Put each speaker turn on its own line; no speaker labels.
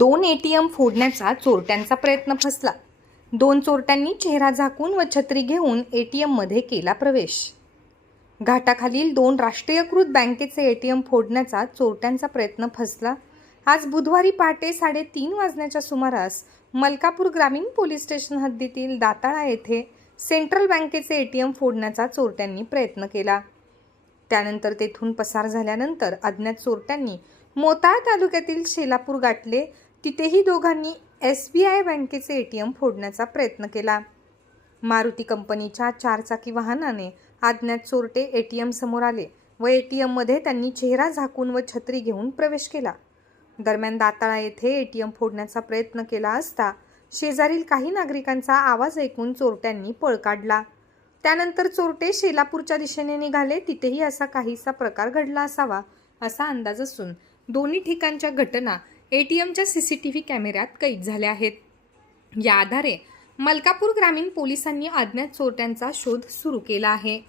दोन A T M फोडण्याचा चोरट्यांचा प्रयत्न फसला. दोन चोरट्यांनी चेहरा झाकून व छत्री घेऊन ए टी एममध्ये केला प्रवेश. घाटाखालील दोन राष्ट्रीयकृत बँकेचे ए टी एम फोडण्याचा चोरट्यांचा प्रयत्न फसला. आज बुधवारी पहाटे साडेतीन वाजण्याच्या सुमारास मलकापूर ग्रामीण पोलीस स्टेशन हद्दीतील दाताळा येथे सेंट्रल बँकेचे ए टी एम फोडण्याचा चोरट्यांनी प्रयत्न केला. त्यानंतर तेथून पसार झाल्यानंतर अज्ञात चोरट्यांनी मोताळा तालुक्यातील शेलापूर गाठले तिथेही दोघांनी एस बी आय बँकेचे ए टी एम फोडण्याचा प्रयत्न केला. मारुती कंपनीच्या चारचाकी वाहनाने अज्ञात चोरटे ए टी एम समोर आले व ए टी एममध्ये त्यांनी चेहरा झाकून व छत्री घेऊन प्रवेश केला. दरम्यान दाताळा येथे ए टी एम फोडण्याचा प्रयत्न केला असता शेजारील काही नागरिकांचा आवाज ऐकून चोरट्यांनी पळ काढला. त्यानंतर चोरटे शेलापूरच्या दिशेने निघाले. तिथेही असा काहीसा प्रकार घडला असावा असा अंदाज असून दोन्ही ठिकाणच्या घटना ए टी एमच्या सी सी टी व्ही कॅमेऱ्यात कैद झाल्या आहेत. या आधारे मलकापूर ग्रामीण पोलिसांनी अज्ञात चोरट्यांचा शोध सुरू केला आहे.